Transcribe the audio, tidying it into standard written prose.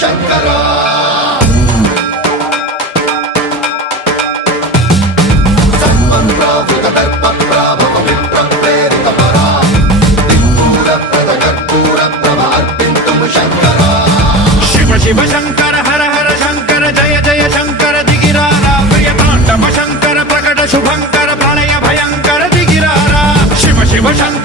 శంకరా శివ శివ శంకర హర హర శంకర జయ జయ శంకర దిగిరారా ప్రియతాండవ శంకర ప్రకట శుభంకర ప్రళయ భయంకర దిగిరారా శివ శివ శంకర